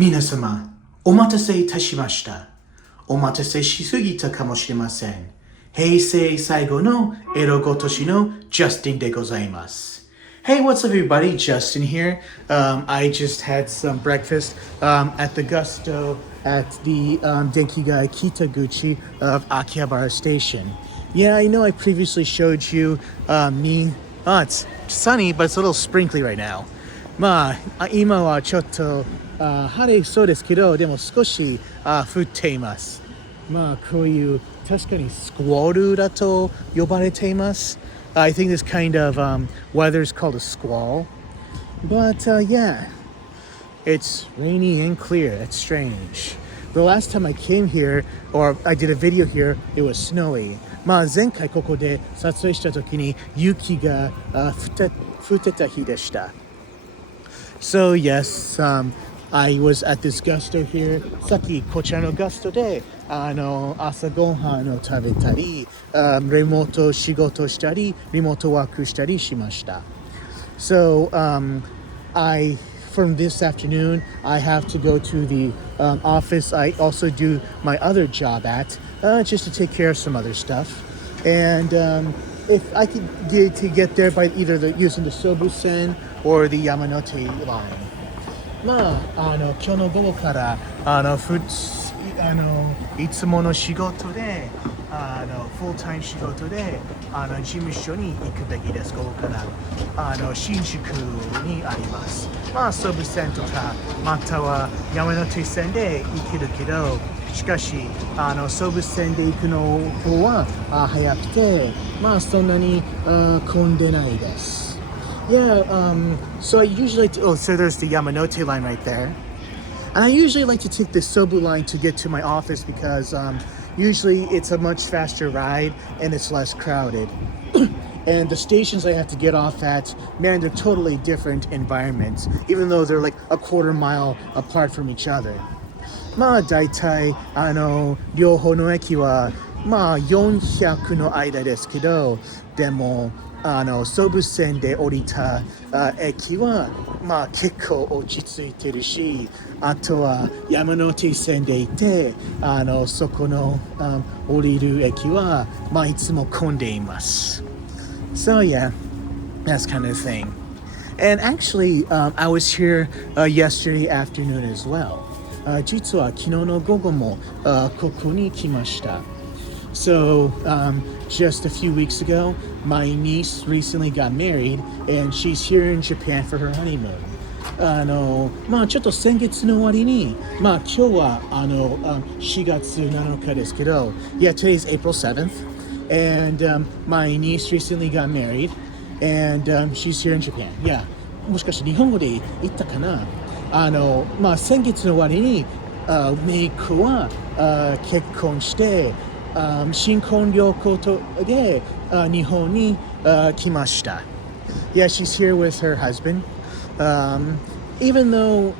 皆様、お待たせいたしました。お待たせしすぎたかもしれません。平成最後のエロごとしのジャスティンでございます。Hey, what's up, everybody? Justin here. I just had some breakfast at the Gusto at the Denkigai Kitaguchi of Akihabara Station. Yeah, I know I previously showed you me. Oh, it's sunny, but it's a little sprinkly right now. まあ、今はちょっと晴れそうですけど、でも少し降っています。まあ、こういう確かにスクワルだと呼ばれています。I think this kind of weather is called a squall. But yeah, it's rainy and clear. It's strange. The last time I came here, or I did a video here, it was snowy. まあ前回ここで撮影した時に雪が降ってた日でした。So yes, I was at this Gusto here. さっきこちらのGustoで朝ごはんを食べたり、リモート仕事したり、リモートワークしたりしました。So from this afternoon, I have to go to the office I also do my other job at, just to take care of some other stuff. And if I could get there by either using the Sobusen or the Yamanote line. まあ、今日の午後からいつもの仕事でフルタイム仕事で事務所に行くべきです。午後から新宿にあります。まあ総武線とかまたは山手線で行けるけど、しかし総武線で行くの方は早くて、まあそんなに混んでないです。Yeah, so I usually, so there's the Yamanote line right there. And I usually like to take the Sobu line to get to my office because usually it's a much faster ride and it's less crowded. And the stations I have to get off at, man, they're totally different environments, even though they're like a quarter mile apart from each other. まあ大体両方の駅はまあ400の間ですけど、でも総武線で降りた駅はまあ結構落ち着いてるし、あとは山手線でいてそこの降りる駅はまあいつも混んでいます。So yeah, that's kind of the thing. And actually, I was here yesterday afternoon as well. 実は昨日の午後もここに来ました。So, just a few weeks ago, my niece recently got married, and she's here in Japan for her honeymoon. まあちょっと先月の終わりに、まあ今日は4月7日ですけど、yeah, today's April 7th, and my niece recently got married, and she's here in Japan. Yeah, もしかして日本語で言ったかな？まあ先月の終わりに、メイクは結婚して、新婚旅行で日本に来ました。Yeah, she's here with her husband. Even though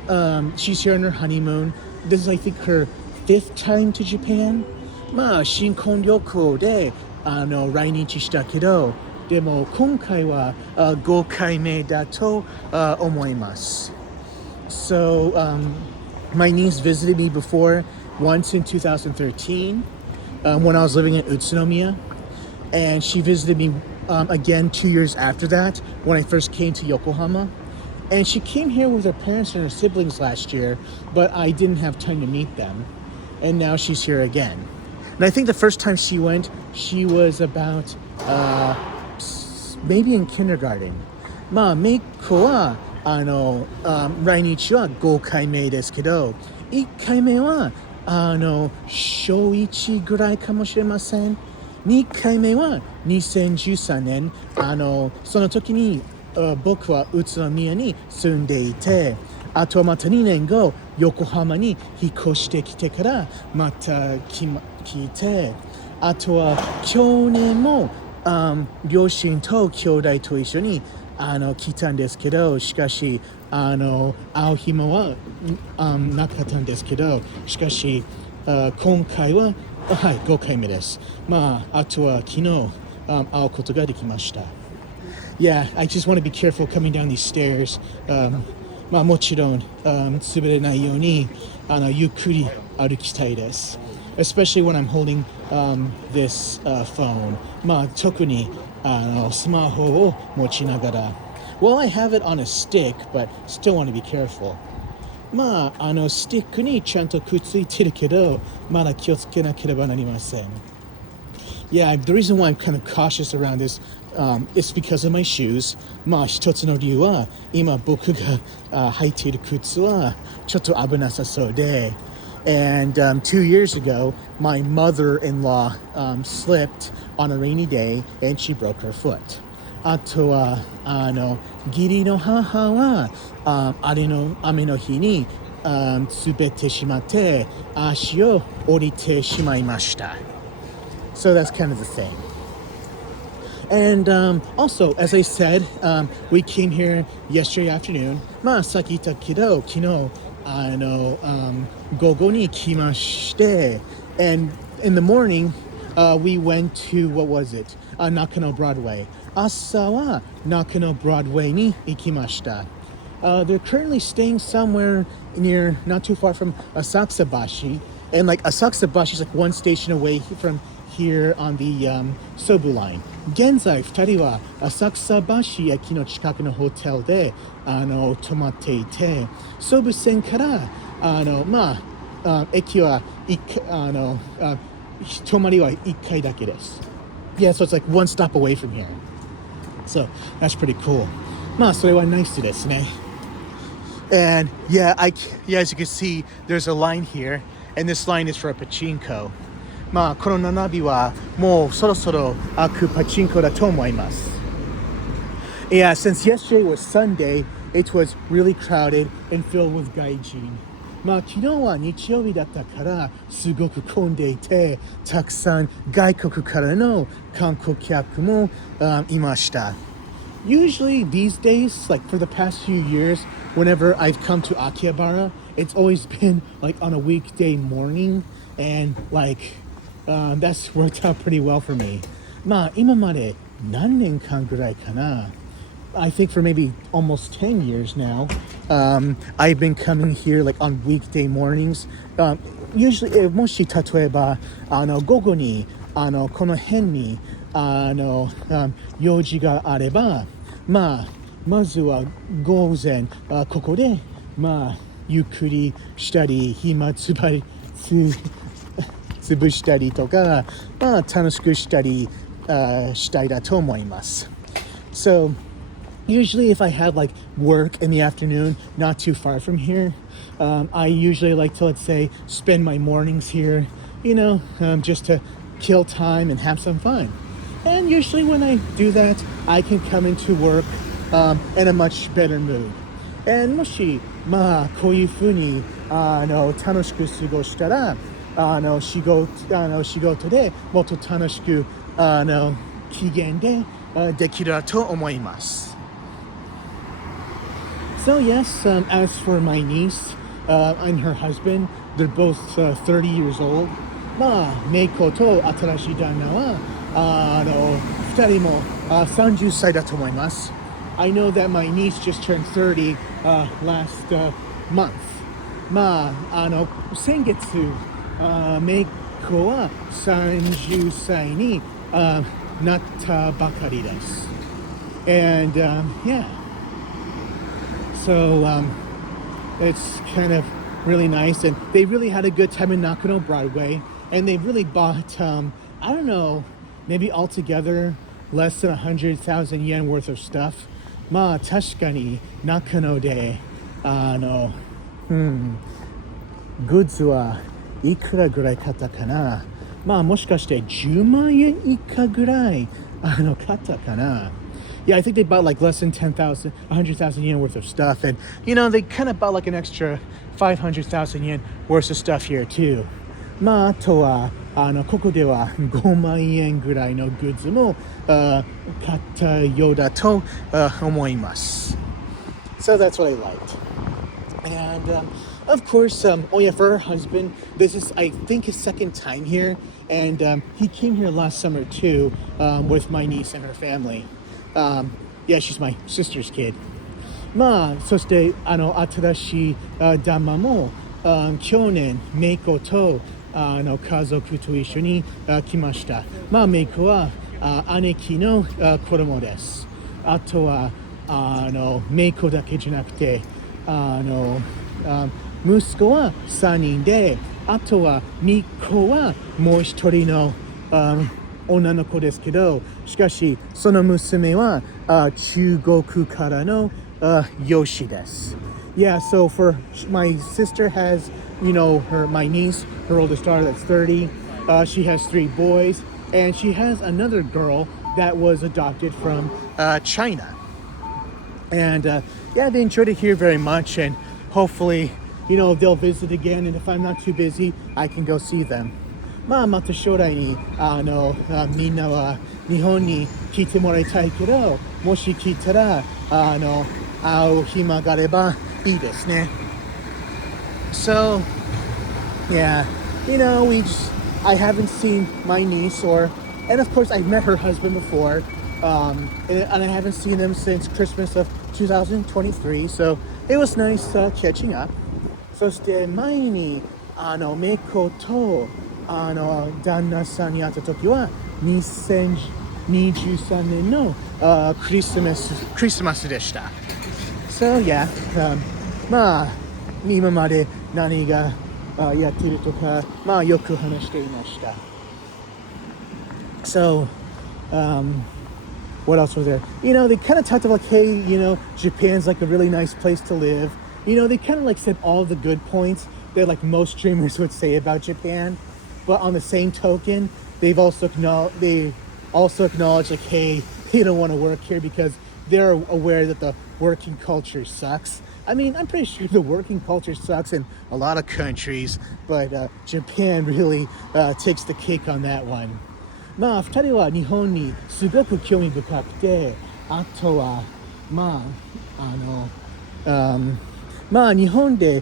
she's here on her honeymoon, this is I think her 5th time to Japan. まあ新婚旅行で来日したけど、でも今回は5回目だと思います。So, my niece visited me before once in 2013. When I was living in Utsunomiya, and she visited me again 2 years after that when I first came to Yokohama. And she came here with her parents and her siblings last year, but I didn't have time to meet them. And now she's here again. And I think the first time she went, she was about maybe in kindergarten. まあ、めいっ子は来日は5回目ですけど、1回目は小1ぐらいかもしれません。2回目は2013年、その時に僕は宇都宮に住んでいて、あとはまた2年後、横浜に引っ越してきてからまた来て、あとは去年も両親と兄弟と一緒に来たんですけど、しかし会う暇はなかったんですけど、しかし今回ははい5回目です。まああとは昨日会うことができました。Yeah, I just want to be careful coming down these stairs. まあもちろん、滑れないようにゆっくり歩きたいです。Especially when I'm holding this phone. まあ特にスマホを持ちながら。Well, I have it on a stick, but still want to be careful. まあスティックにちゃんとくっついてるけど、まだ気をつけなければなりません。Yeah, the reason why I'm kind of cautious around this is because of my shoes. まあ一つの理由は今僕が履いている靴はちょっと危なさそうで。And 2 years ago, my mother-in-law slipped on a rainy day and she broke her foot. あとは義理の母は雨の日に滑ってしまって足を折りてしまいました。So that's kind of the thing. And also, as I said, we came here yesterday afternoon. まあさっき言ったけど昨日午後に来まして、and in the morning, we went to, what was it? Nakano Broadway. 朝は Nakano Broadway に行きました。They're currently staying somewhere near, not too far from Asakusabashi. And like Asakusabashi is like one station away from here on the Sobu line. 現在2人は浅草橋駅の近くのホテルで泊まっていて、ソブ線から駅は泊まりは1回だけです。Yeah, so it's like one stop away from here. So that's pretty cool. まあそれはナイスですね。And yeah, as you can see, there's a line here, and this line is for a pachinko. まあこの7尾はもうそろそろ開くパチンコだと思います。Yeah, since yesterday was Sunday, it was really crowded and filled with gaijin. まあ昨日は日曜日だったからすごく混んでいて、たくさん外国からの観光客もいました。Usually these days, like for the past few years, whenever I've come to Akihabara, it's always been like on a weekday morning, and like that's worked out pretty well for me. まあ今まで何年間ぐらいかな。I think for maybe almost 10 years now, I've been coming here like on weekday mornings. Usually, もし例えば午後にこの辺に用事があれば、まずは午前ここでゆっくりしたり暇つぶしたりとか楽しくしたりしたいだと思います。So usually if I have like work in the afternoon not too far from here, I usually like to, let's say, spend my mornings here, just to kill time and have some fun. And usually when I do that, I can come into work in a much better mood. And もしこういう風に楽しく過ごしたら仕事でもっと楽しく機嫌でできると思います。So yes, as for my niece and her husband, they're both 30 years old. メイコと新しい旦那は2人も30歳だと思います。I know that my niece just turned 30 last month. 先月メイコは30歳になったばかりです。And yeah.So it's kind of really nice, and they really had a good time in Nakano Broadway, and they really bought I don't know, maybe altogether less than 100,000 yen worth of stuff. 確かにNakanoでグッズはいくらぐらい買ったかな。もしかして10万円以下ぐらい買ったかな。Yeah, I think they bought like less than 100,000 yen worth of stuff. And, they kind of bought like an extra 500,000 yen worth of stuff here too. あとは、ここでは5万円ぐらいのグッズも買ったようだと思います。So that's what I liked. And, of course, for her husband, this is, I think, his second time here. And he came here last summer too with my niece and her family. Yeah, she's my sister's kid. まあそして新しい旦那も去年メイコと家族と一緒に来ました。まあメイコは姉貴の子供です。あとはメイコだけじゃなくて息子は3人で、あとはミコはもう一人の女の子ですけど、しかしその娘は中国からの養子です。Yeah, so for my sister has, my niece, her oldest daughter that's 30. She has 3 boys, and she has another girl that was adopted from China. And yeah, they enjoyed it here very much, and hopefully, they'll visit again. And if I'm not too busy, I can go see them. まあまた将来にみんなは日本に来てもらいたいけど、もし来たら会う暇があればいいですね。So yeah, I haven't seen my niece and of course I've met her husband before, and I haven't seen them since Christmas of 2023. So it was nice catching up. そして前にメイコと旦那さんに会った時は2023年のクリスマスでした。So yeah, まあ今まで何がやってるとかまあよく話していました。So what else was there? They kind of talked about like, hey, Japan's like a really nice place to live. They kind of like said all the good points that like most streamers would say about Japan. But on the same token, they also acknowledge like, hey, they don't want to work here because they're aware that the working culture sucks. I mean, I'm pretty sure the working culture sucks in a lot of countries, but Japan really takes the cake on that one. まあ2人は日本にすごく興味深くて、あとは日本に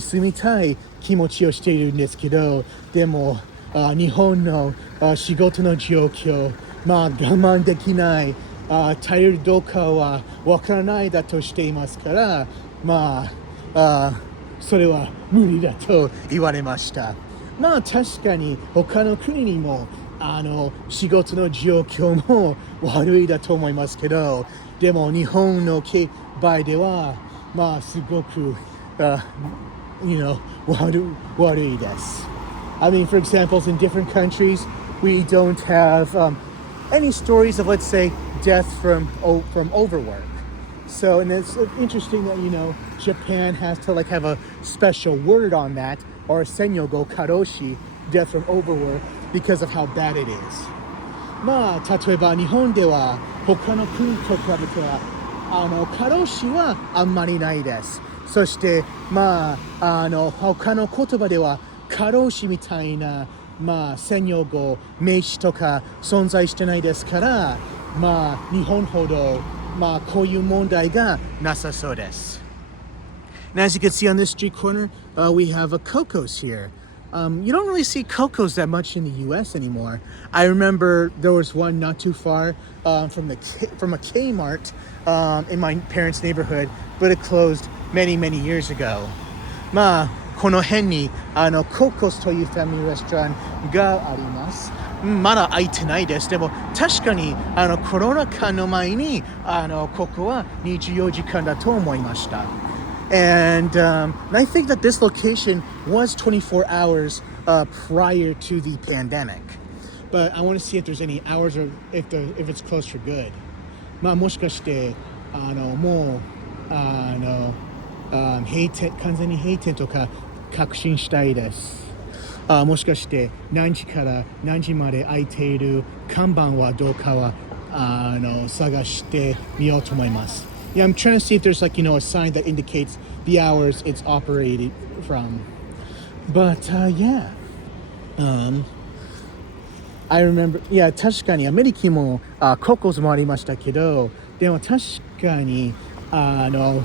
住みたい気持ちをしているんですけど、でも日本の仕事の状況、我慢できない、耐えるどうかはわからないだとしていますから、それは無理だと言われました。まあ確かに他の国にも仕事の状況も悪いだと思いますけど、でも日本の場合ではすごく悪いです。I mean, for examples, in different countries, we don't have any stories of, let's say, death from overwork. So, and it's interesting that, Japan has to like have a special word on that, or a senyogo karoshi, death from overwork, because of how bad it is. 例えば日本では他の国と比べては過労死はあんまりないです。そして他の言葉では過労死みたいな専用語名詞とか存在してないですから日本ほどこういう問題がなさそうです。And as you can see on this street corner, we have a Coco's here. You don't really see Coco's that much in the U.S. anymore. I remember there was one not too far from a Kmart in my parents' neighborhood, but it closed many, many years ago. この辺にCoco's というファミリーレストランがあります。まだ開いてないです。でも確かにコロナ禍の前にここは24時間だと思いました。And I think that this location was 24 hours prior to the pandemic. But I want to see if there's any hours or if it's closed for good. もしかしてもう完全に閉店とか確信したいです。もしかして何時から何時まで開いている看板はどうかは探してみようと思います。Yeah, I'm trying to see if there's like, a sign that indicates the hours it's operated from. But, yeah. I remember, yeah, 確かにアメリカもココスもありましたけど、でも確かに、高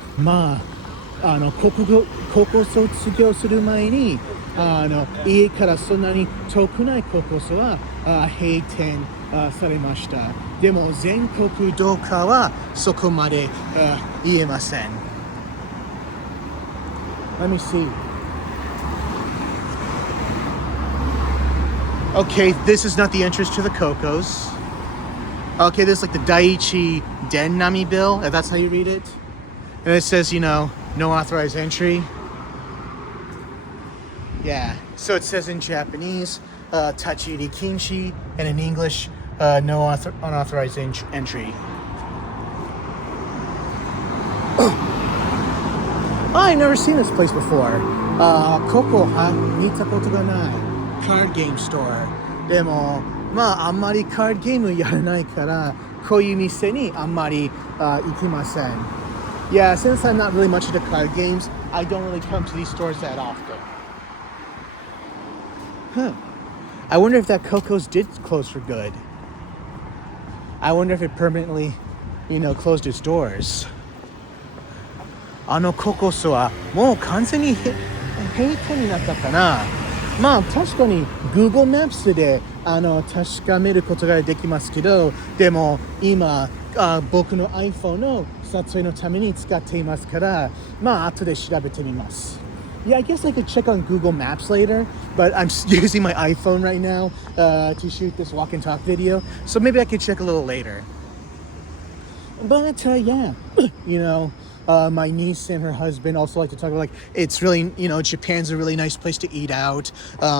校卒業する前に、家からそんなに遠くないココスは閉店されました。でも全国どうかはそこまで言えません。Let me see. Okay, this is not the entrance to the Cocos. Okay, this is like the Daiichi Dennami bill, if that's how you read it. And it says, no authorized entry. Yeah, so it says in Japanese, Tachiri Kinshi, and in English, no unauthorized entry. I've never seen this place before. Koko ha mitakoto ga nai. Card game store. でも、あんまりカードゲームやらないから、こういう店にあんまり行きません。Yeah, since I'm not really much into card games, I don't really come to these stores that often. I wonder if that Coco's did close for good. I wonder if it permanently, closed its doors. ココスはもう完全に閉店になったかな。確かに Google Maps で確かめることができますけど、でも今僕の iPhone の撮影のために使っていますから、後で調べてみます。Yeah, I guess I could check on Google Maps later, but I'm using my iPhone right now to shoot this walk and talk video, so maybe I could check a little later. But yeah, my niece and her husband also like to talk about it's really, Japan's a really nice place to eat out.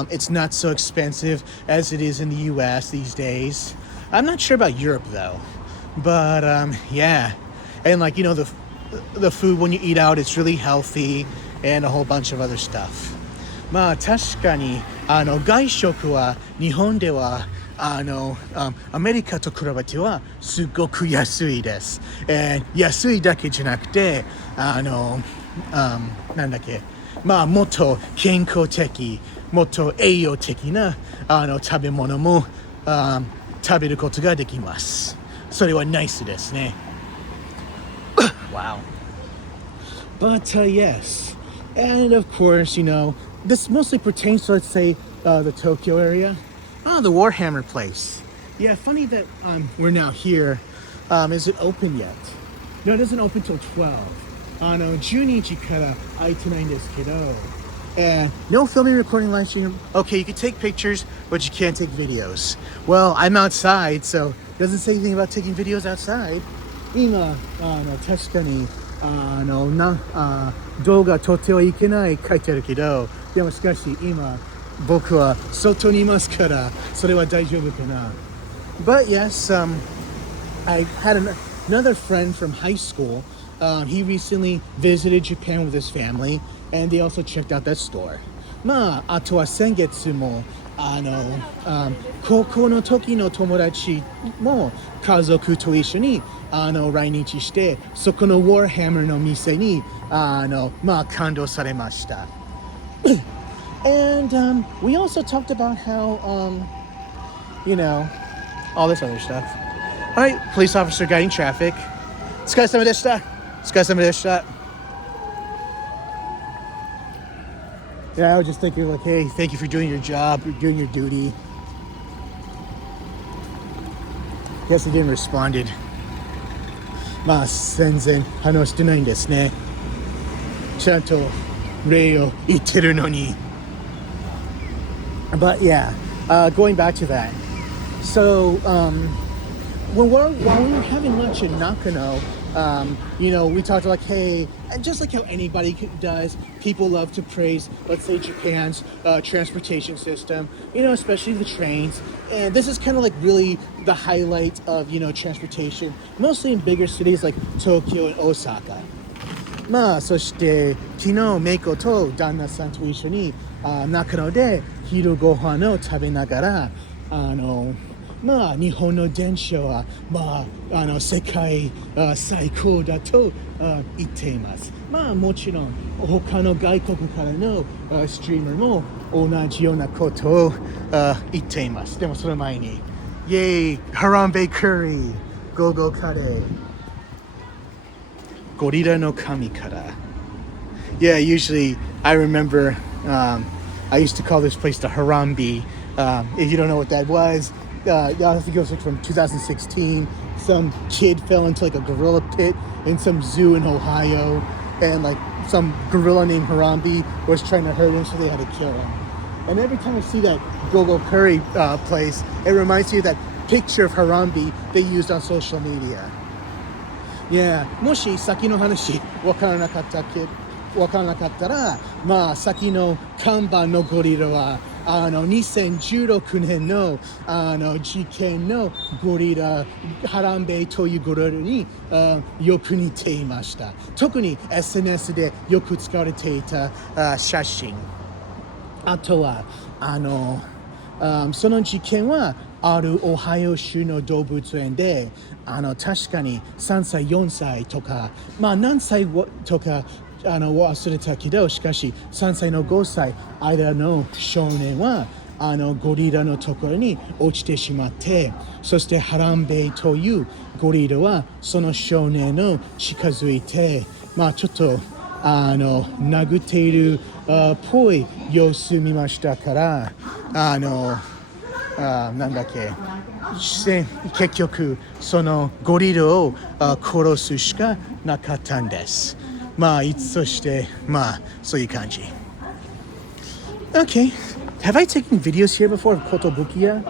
It's not so expensive as it is in the US these days. I'm not sure about Europe though, but yeah, and the food when you eat out, it's really healthy and a whole bunch of other stuff. 確かに外食は日本ではアメリカと比べてはすごく安いです。安いだけじゃなくてなんだっけ、もっと健康的、もっと栄養的な食べ物も食べることができます。それはナイスですね。Wow. But yes, and of course, this mostly pertains to, let's say, the Tokyo area. The Warhammer place. Yeah, funny that we're now here. Is it open yet? No, it doesn't open till 12. 12日から開いてないんですけど. And no filming, recording, live streaming. Okay, you can take pictures, but you can't take videos. Well, I'm outside, so it doesn't say anything about taking videos outside. 今、確かに動画撮ってはいけない書いてあるけど、でもしかし今僕は外にいますからそれは大丈夫かな。But yes, I had another friend from high school. He recently visited Japan with his family, and they also checked out that store. あとは先月も高校の時の友達も家族と一緒に来日してそこの Warhammer の店に感動されました。And we also talked about how all this other stuff. All right, police officer guiding traffic. お疲れ様でした。お疲れ様でした。Yeah, I was just thinking hey, thank you for doing your job, you're doing your duty. Guess he didn't responded. 全然話してないんですね。ちゃんと礼を言ってるのに。But yeah, going back to that. So, when we were having lunch in Nakano, we talked hey, and just like how anybody does, people love to praise, let's say, Japan's transportation system, especially the trains. And this is kind of really the highlight of, transportation, mostly in bigger cities like Tokyo and Osaka. そして昨日メイコと旦那さんと一緒に中野で昼ご飯を食べながら日本の電車は世界最高だと言っています。もちろん他の外国からのストリーマーも同じようなことを言っています。でもその前にイエーイハランベカリーゴーゴーカレーゴリラの神から。Yeah, usually I remember I used to call this place the Harambe. If you don't know what that was, I think it was like from 2016. Some kid fell into like a gorilla pit in some zoo in Ohio, and like some gorilla named Harambe was trying to hurt him, so they had to kill him. And every time I see that Gogo Curry place, it reminds me of that picture of Harambe they used on social media. Yeah, もし先の話わからなかったら、まあ先の看板のゴリラは2016年の事件のゴリラハランベイというゴリラによく似ていました。特に SNS でよく使われていた写真。あとはその事件はあるオハイオ州の動物園で確かに3歳4歳とかまあ何歳とか忘れたけどしかし3歳の5歳間の少年はゴリラのところに落ちてしまってそしてハランベイというゴリラはその少年の近づいてまあちょっと殴っているっぽい様子見ましたからなんだっけ結局そのゴリラを殺すしかなかったんですまあそしてまあそういう感じ Okay, have I taken videos here before of Kotobukiya?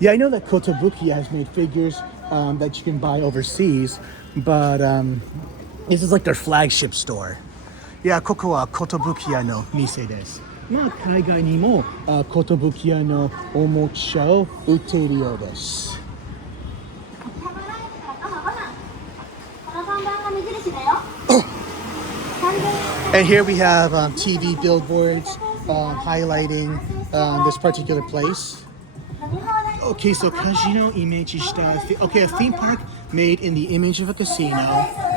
Yeah, I know that Kotobukiya has made figures that you can buy overseas, but this is like their flagship store. Yeah, ここはKotobukiyaの店です。まあ海外にもKotobukiyaのおもちゃを売っているようです。And here we have TV billboards highlighting this particular place. Okay, so casino image okay, a theme park made in the image of a casino,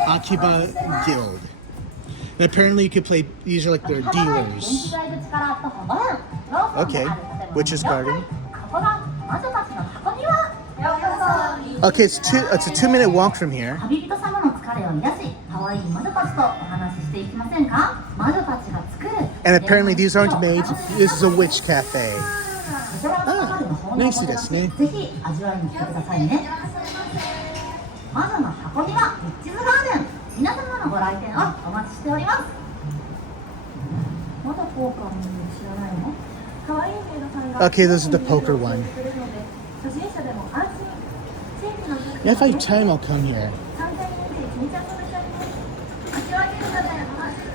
Akihabara Guild. And apparently you could play, these are like their dealers. Okay, Witch's Garden. Okay, it's a 2-minute walk from here. And apparently these aren't made, this is a witch cafe. Ah, nice desu ne. Okay, this is the poker one. Yeah, if I have time, I'll come here.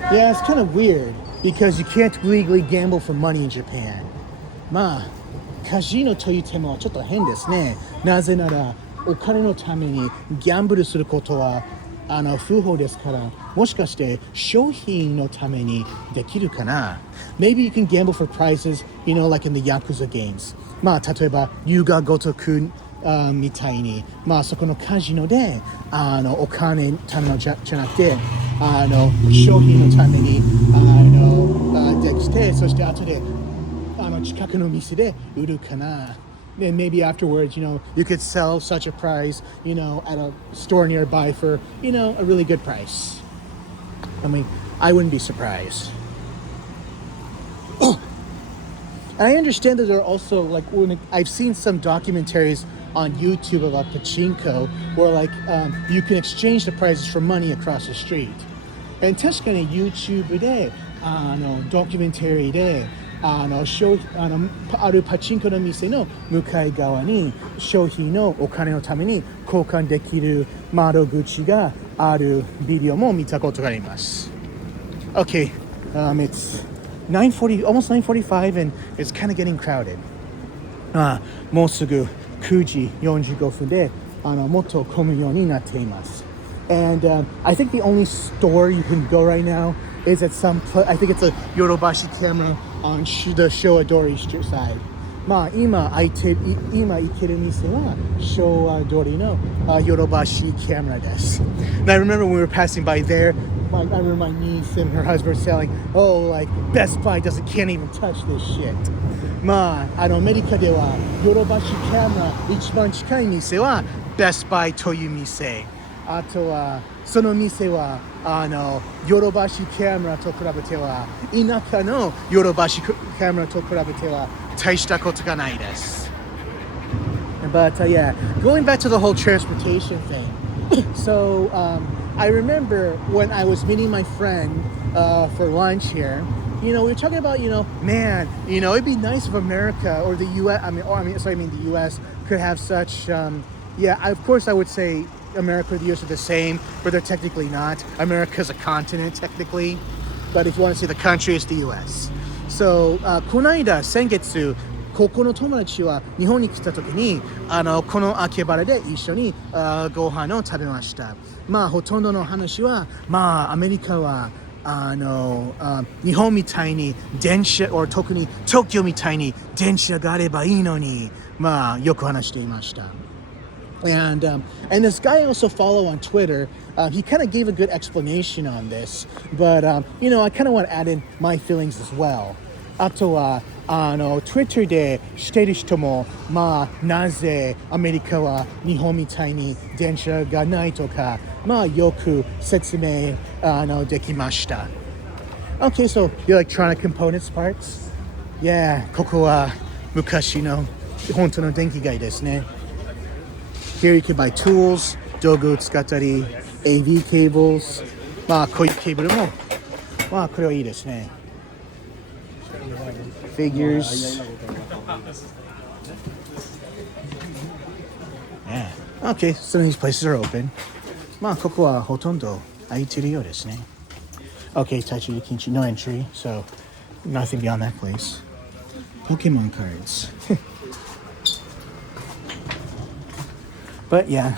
Yeah, it's kind of weird because you can't legally gamble for money in Japan. まあ、カジノというテーマはちょっと変ですね。なぜなら、お金のためにギャンブルすることは不法ですから、もしかして商品のためにできるかな Maybe you can gamble for prizes, you know, like in the Yakuza games. まあ、例えば、優雅ごとくみたいに、まあそこのカジノでお金ためのじゃなくて商品のためにできて、そして後で近くの店で売るかな。Then maybe afterwards, you know, you could sell such a prize, you know, at a store nearby for, you know, a really good price. I mean, I wouldn't be surprised. I understand that there are also, like, I've seen some documentaries on YouTube about pachinko where, like, you can exchange the prizes for money across the street. And 確かに YouTube で、ドキュメンタリーで、あるパチンコの店の向かい側に商品のお金のために交換できる窓口があるビデオも見たことがあります。Okay, it's 9:40, almost 9:45 and it's kind of getting crowded. もうすぐ9時45分でもっと混むようになっています。And I think the only store you can go right now is at I think it's a Yorobashi camera on the Showa-dori side. まあ今行ける店はShowa-doriのYorobashi camera です。And I remember when we were passing by there, I remember my niece and her husband were selling, oh, like Best Buy can't even touch this shit. まあアメリカではYorobashi camera一番近い店は Best Buy という店。あとはその店はヨドバシカメラと比べては田舎のヨドバシカメラと比べては大したことがないです。But yeah, going back to the whole transportation thing. So I remember when I was meeting my friend for lunch here, we were talking about, man, it'd be nice if America or the U.S. The U.S. could have such, of course I would say America or the U.S. are the same, but they're technically not. America's a continent technically, but if you want to say the country, it's the U.S. So この間先月高校の友達は日本に来た時にこの秋葉原で一緒にご飯を食べました。ほとんどの話はアメリカは日本みたいに電車、特に東京みたいに電車があればいいのによく話していました。And this guy I also follow on Twitter. He kind of gave a good explanation on this, but I kind of want to add in my feelings as well. あとはTwitter でしてる人もなぜアメリカは日本みたいに電車がないとかよく説明できました。Okay, so you electronic components parts? Yeah, ここは昔の本当の電気街ですね。Here you can buy tools, 道具を使ったり、AV cables、こういうケーブルもこれはいいですね。Figures. Yeah. Okay, some of these places are open. ここはほとんど空いてるようですね。Okay, Taichi Yukinchi, no entry, so nothing beyond that place. Pokemon cards. But yeah,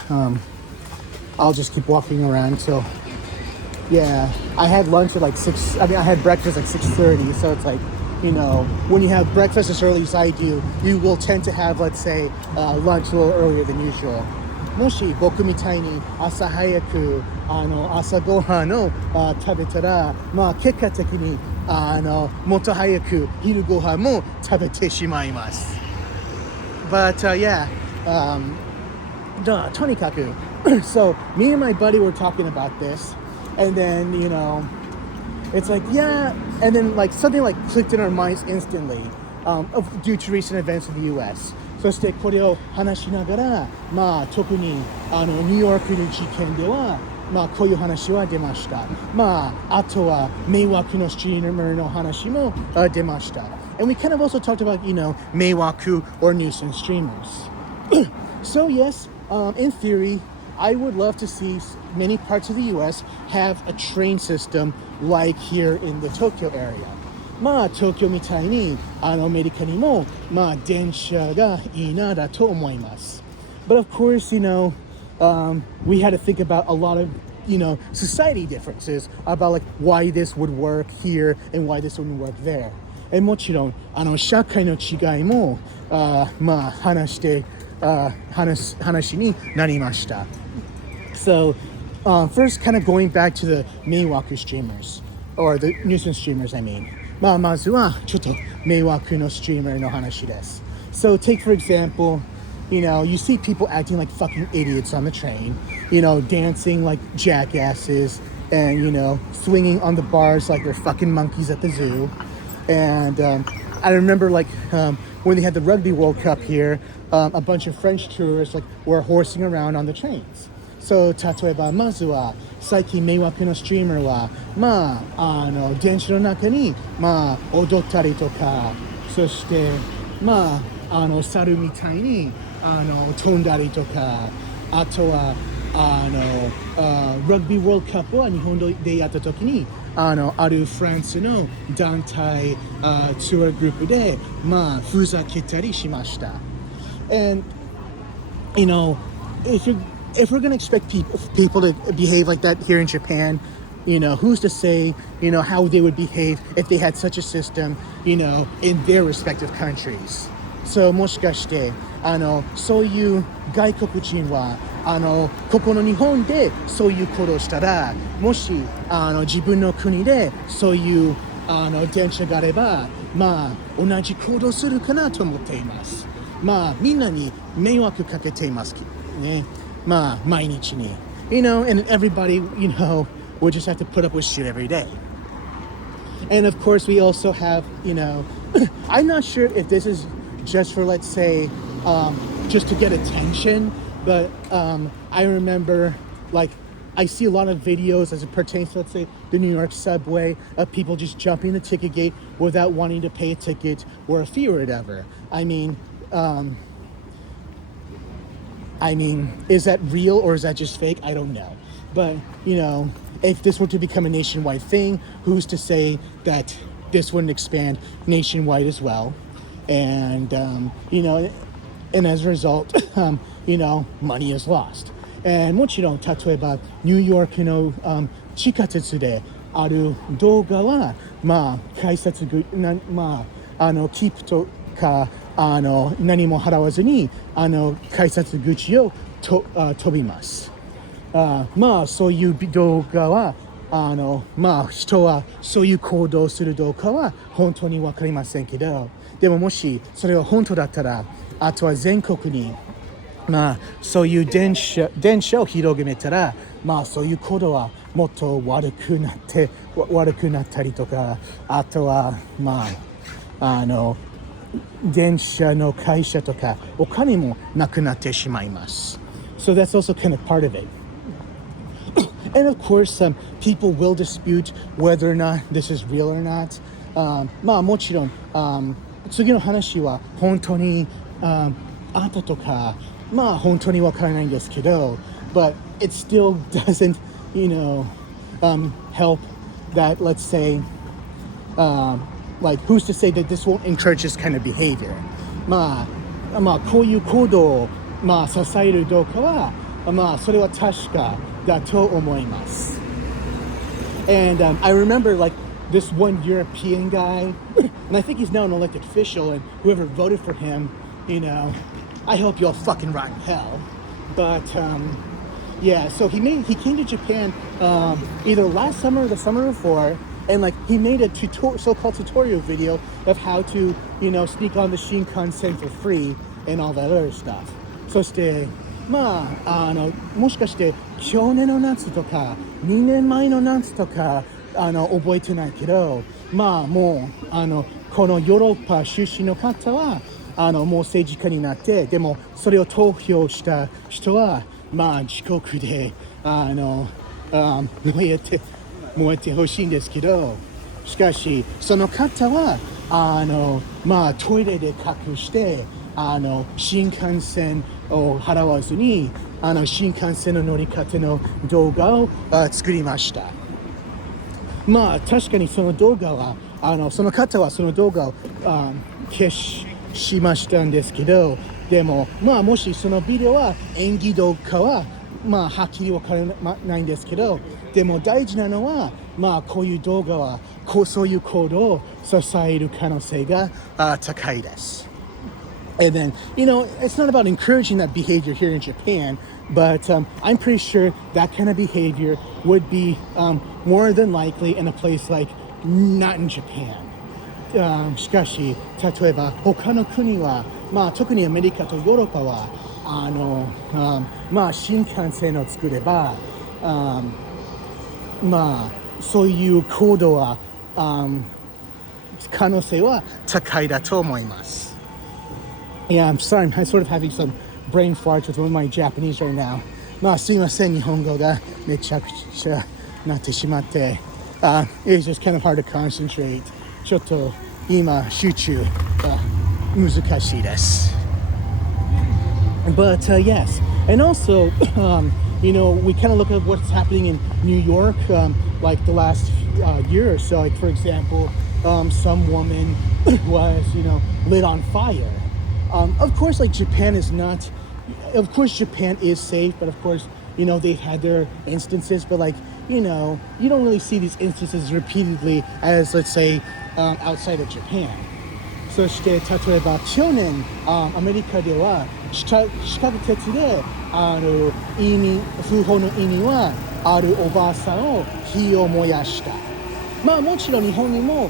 I'll just keep walking around until, I had lunch at 6, I had breakfast at 6:30, so it's when you have breakfast as early as I do, you will tend to have, let's say, lunch a little earlier than usual. もし僕みたいに朝早く朝ごはんを食べたら、結果的にもっと早く昼ごはんも食べてしまいます。Butとにかく so me and my buddy were talking about this, and then it's and then something clicked in our minds instantly due to recent events in the U.S. そしてこれを話しながら特にニューヨークの事件ではこういう話は出ました。あとは迷惑のストリーマーの話も出ました。And we kind of also talked about, 迷惑 or nuisance streamers. So yes, in theory, I would love to see many parts of the U.S. have a train system like here in the Tokyo area. 東京みたいにアメリカにも電車がいいなだと思います。But of course, we had to think about a lot of, society differences about why this would work here and why this wouldn't work there. もちろん社会の違いも話になりました。So, first kind of going back to the 迷惑 streamers, or the nuisance streamers, I mean. まずはちょっと迷惑のストリーマーの話です。So take for example, you see people acting like fucking idiots on the train, dancing like jackasses and, swinging on the bars like they're fucking monkeys at the zoo. And I remember when they had the Rugby World Cup here, a bunch of French tourists were horsing around on the trains. So, 例えばまずは最近迷惑のストリーマーは電車の中に踊ったりとか、そして猿みたいに飛んだりとか、あとはラグビーワールドカップは日本でやった時にあるフランスの団体ツアーグループでふざけたりしました。And if we're gonna expect people to behave like that here in Japan, who's to say, how they would behave if they had such a system, in their respective countries. So もしかしてそういう外国人はここの日本でそういうことをしたら、もし自分の国でそういう電車があれば同じ行動するかなと思っています。みんなに迷惑かけていますね。毎日に and everybody will just have to put up with shit every day. And of course we also have I'm not sure if this is just for, let's say, just to get attention. But I remember, like, I see a lot of videos as it pertains to, let's say, the New York subway, of people just jumping the ticket gate without wanting to pay a ticket or a fee or whatever. I mean, is that real or is that just fake? I don't know. But, you know, if this were to become a nationwide thing, who's to say that this wouldn't expand nationwide as well? And, you know, and as a result, you know, money is lost. もちろん例えばニューヨークの、地下鉄である動画はまあ改札口まあキープとか何も払わずに改札口を飛びます。まあそういう動画はまあ人はそういう行動する動画は本当に分かりませんけど、でももしそれが本当だったら、あとは全国にまあそういう電車を広げたら、まあそういう行動はもっと悪くなったりとか、あとはまあ電車の会社とかお金もなくなってしまいます。So that's also kind of part of it. And of course, people will dispute whether or not this is real or not. まあもちろん、次の話は本当に、あったとか、まあ本当にわからないんですけど、but it still doesn't, you know, help that, let's say, like who's to say that this won't encourage this kind of behavior? まあこういう行動をまあ支える動画はまあそれは確かだと思います。And I remember like this one European guy, and I think he's now an elected official, and whoever voted for him, you know, I hope you all fucking rot in hell. But yeah, so he came to Japan either last summer or the summer before, and like he made a so-called tutorial video of how to, you know, sneak on the Shinkansen for free and all that other stuff. そしてまあもしかして去年の夏とか2年前の夏とか覚えてないけど、まあもうこのヨーロッパ出身の方はもう政治家になって、でもそれを投票した人はまあ自国で燃えてほしいんですけど、しかしその方はまあトイレで隠して新幹線を払わずに新幹線の乗り方の動画を作りました。まあ確かにその動画はその方はその動画を消しましたんですけど、でもまあもしそのビデオは演技動画はまあはっきりわからないんですけど、でも大事なのはまあこういう動画はそういう行動を支える可能性が高いです。And then, you know, it's not about encouraging that behavior here in Japan, but I'm pretty sure that kind of behavior would be more than likely in a place like not in Japan. しかし、例えば他の国は、まあ特にアメリカとヨーロッパはまあ新幹線を作れば、まあそういう行動は可能性は高いだと思います。Yeah, I'm sorry. I'm sort of having some brain farts with one of my Japanese right now. まあすいません、日本語がめちゃくちゃなってしまって、it's just kind of hard to concentrate. ちょっと今集中が難しいです。But yes, and also, you know, we kind of look at what's happening in New York, like the last year or so. Like for example, some woman was, you know, lit on fire. Of course, like Japan is not, of course Japan is safe, but of course, you know, they've had their instances, but like, you know, you don't really see these instances repeatedly as, let's say, outside of Japan. そして例えば去年アメリカでは地下鉄で不法の意味はあるおばあさんを火を燃やした。まあもちろん日本にも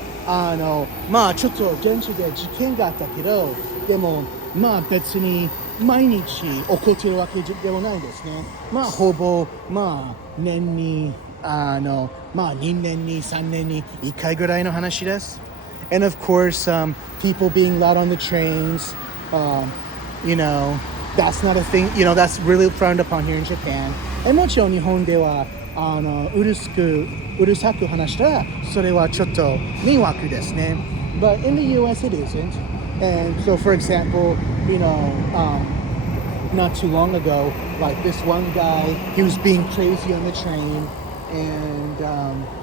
まあちょっと現地で事件があったけど、でもまあ別に毎日起こってるわけでもないですね。まあほぼまあ年にまあ2年に3年に1回ぐらいの話です。And of course, people being loud on the trains, you know, that's not a thing, that's really frowned upon here in Japan. And もちろん日本ではうるさく話したらそれはちょっと迷惑ですね。But in the US it isn't. And so for example, not too long ago, like this one guy, he was being crazy on the train, and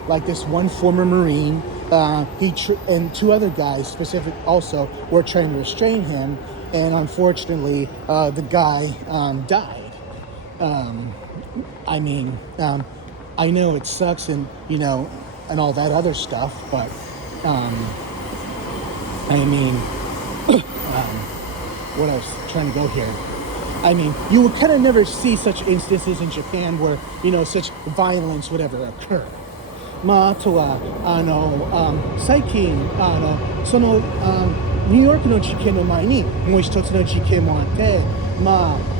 like this one former Marine, and two other guys specific also were trying to restrain him, and unfortunately the guy died. I know it sucks and and all that other stuff, but what I was trying to go here. You would kind of never see such instances in Japan where, such violence would ever occur. あとは最近そのニューヨークの事件の前にもう一つの事件もあって、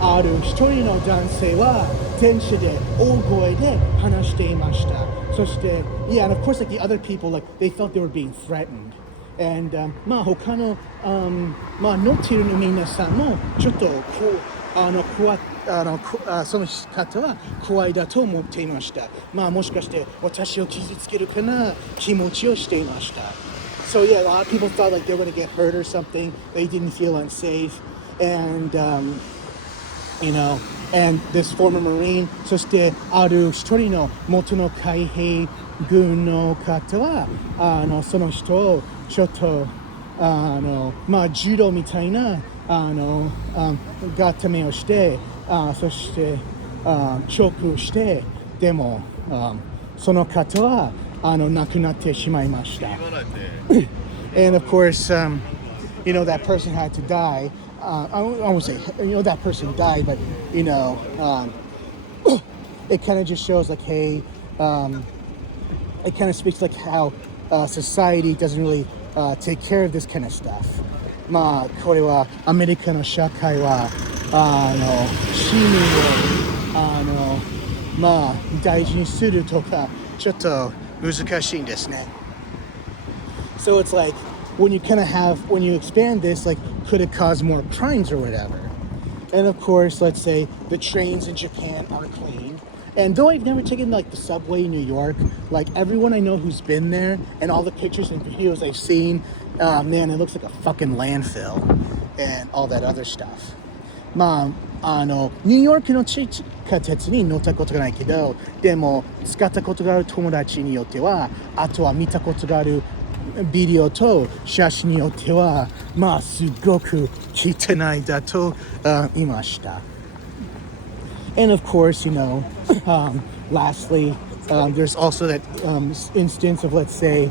ある一人の男性は電車で大声で話していました。そして、and of course, like the other people, like they felt they were being threatened. And 他の乗っている皆さんもちょっとその方は怖いだと思っていました。もしかして私を傷つけるかな気持ちをしていました。So yeah, a lot of people thought like they were going to get hurt or something. They didn't feel unsafe. And, and this former Marine, そしてある一人の元の海兵軍の方は、その人をちょっと、柔道みたいな、ガタメをして、そして、チョークして、でも、その方は、亡くなってしまいました。And of course, that person had to die. I won't say, that person died, but, it kind of just shows like, hey, it kind of speaks like how society doesn't really take care of this kind of stuff. これはアメリカの社会は市民を大事にするとかちょっと難しいんですね。So it's like when you expand this, like could it cause more crimes or whatever? And of course, let's say the trains in Japan are clean. And though I've never taken like the subway in New York, like everyone I know who's been there and all the pictures and videos I've seen, man, it looks like a fucking landfill and all that other stuff. ニューヨークの地下鉄に乗ったことがないけど、でも使ったことがある友達によっては、あとは見たことがあるビデオと写真によっては、すごく汚いだと言いました。And of course, lastly, there's also that instance of, let's say,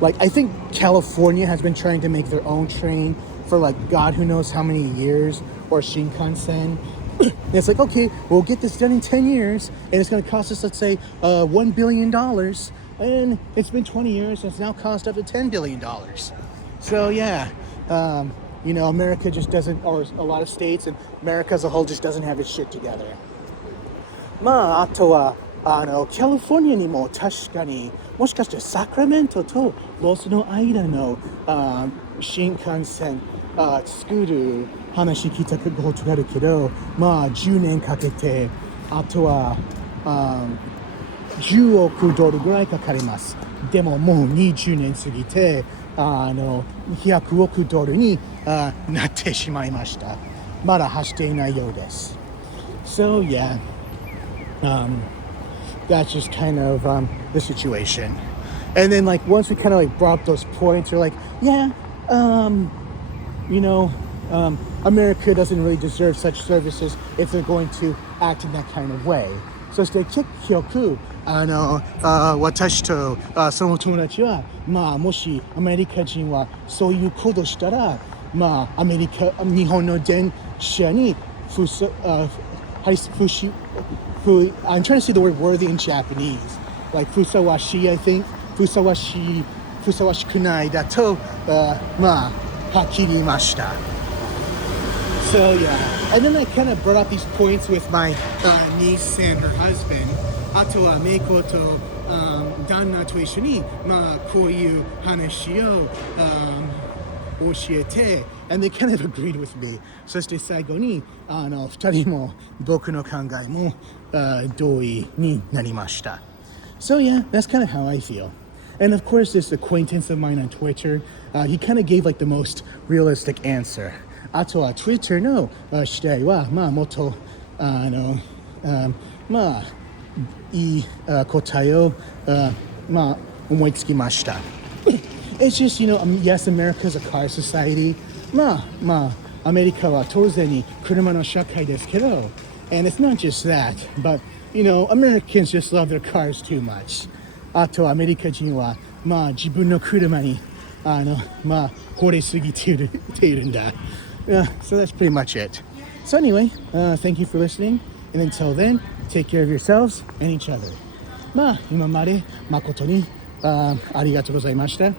like I think California has been trying to make their own train for like God who knows how many years, or Shinkansen. And it's like, okay, we'll get this done in 10 years, and it's going to cost us, let's say, $1 billion. And it's been 20 years, and it's now cost up to $10 billion. So yeah, America just doesn't, or a lot of states, and America as a whole just doesn't have its shit together. あとはカリフォルニアにも確かにもしかしてサクラメントとロスの間の新幹線作る話聞いたことがあるけど、10年かけてあとは10億ドルぐらいかかります。でももう20年過ぎて100億ドルになってしまいました。まだ走っていないようです。So yeah, that's just kind of the situation. And then like once we kind of like brought up those points, we're like, yeah, America doesn't really deserve such services if they're going to act in that kind of way. そして結局私とその友達はもしアメリカ人はそういうことしたらアメリカ日本の電車にI'm trying to say the word worthy in Japanese, like fusawashi, I think. fusawashi kunaiだとはっきり言いました。So yeah, and then I kind of brought up these points with my niece and her husband. あとはメイコと旦那と一緒にこういう話を教えて and they kind of agreed with me. そして最後に2人も僕の考えも同意になりました。So yeah, that's kind of how I feel. And of course, this acquaintance of mine on Twitter, he kind of gave like the most realistic answer. あとは Twitter の次第はもっといい答えを思いつきました。It's just, yes, America's a car society. アメリカは当然に車の社会ですけど and it's not just that, but, Americans just love their cars too much. あとアメリカ人は自分の車に惚れすぎているんだ。So that's pretty much it. So anyway, thank you for listening. And until then, take care of yourselves and each other. 今まで誠にありがとうございました。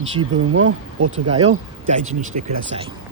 自分をお互いを大事にしてください。